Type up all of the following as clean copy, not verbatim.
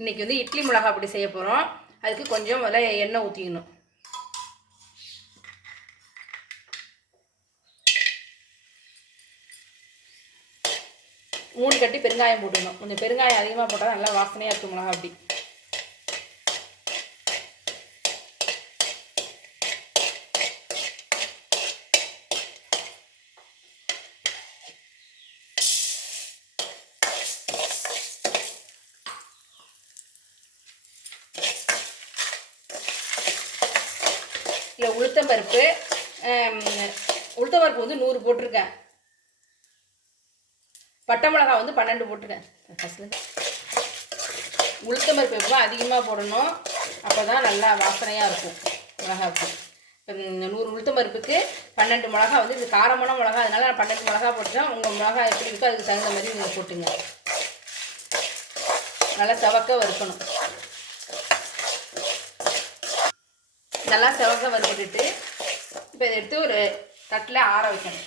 இன்றைக்கி வந்து இட்லி மிளகா அப்படி செய்ய போகிறோம். அதுக்கு கொஞ்சம் முதல்ல எண்ணெய் ஊற்றிக்கணும். மூணு கட்டி பெருங்காயம் போட்டுக்கணும். கொஞ்சம் பெருங்காயம் அதிகமாக போட்டால் நல்லா வாசனையாக இருக்கும் மிளகா அப்படி. இல்லை உளுத்தம்பருப்பு வந்து 100 போட்டிருக்கேன். பட்டை மிளகா வந்து 12 போட்டிருக்கேன். ஃபஸ்ட்டு உளுத்தம்பருப்பு எப்போ அதிகமாக போடணும், அப்போ தான் நல்லா வாசனையாக இருக்கும் மிளகா. இப்போ 100 உளுத்தம்பருப்புக்கு 12 மிளகா வந்து இது காரமான மிளகா, அதனால் நான் 12 மிளகா போட்டுட்டேன். உங்கள் மிளகா எப்படி இருக்கோ அதுக்கு தகுந்த மாதிரி நீங்கள் போட்டுங்க. நல்லா செவக்க வறுக்கணும். நல்லா செவக்க வறுத்துட்டு இப்போ இதை எடுத்து ஒரு தட்டில் ஆற வைக்கணும்.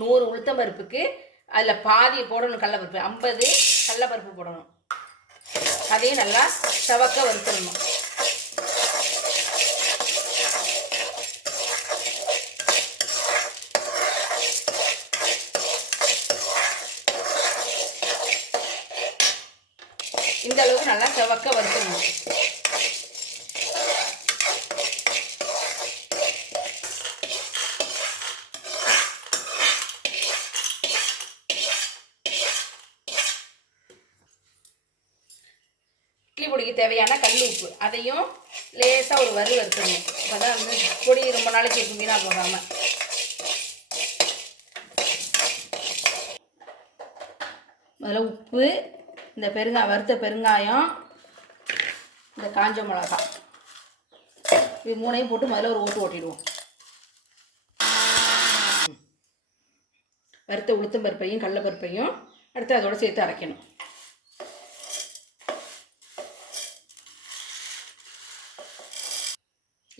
நூறு உளுத்தம்பருப்புக்கு அதில் பாதி போடணும் கடலப்பருப்பு, 50 கடலப்பருப்பு போடணும். அதையும் நல்லா செவக்க வறுத்துடணும். இந்த அளவுக்கு நல்லா செவக்க வறுத்துடணும். இட்லி பொடிக்கு தேவையான கல் உப்பு அதையும் லேசாக ஒரு வறுத்துடணும். அப்போ தான் வந்து பொடி ரொம்ப நாளைக்கு வீணாக போகாமல். முதல்ல உப்பு, இந்த வறுத்த பெருங்காயம், இந்த காஞ்ச மிளகா, இது மூணையும் போட்டு முதல்ல ஒரு ஓட்டிடுவோம். வறுத்த உளுத்தம்பருப்பையும் கடலப்பருப்பையும் அடுத்து அதோடு சேர்த்து அரைக்கணும்.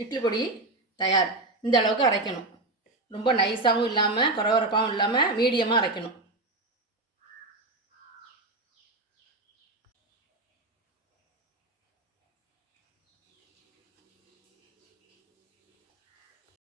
இட்லி பொடி தயார். இந்த அளவுக்கு அரைக்கணும். ரொம்ப நைஸாகவும் இல்லாமல் குறவரப்பாகவும் இல்லாமல் மீடியமாக அரைக்கணும்.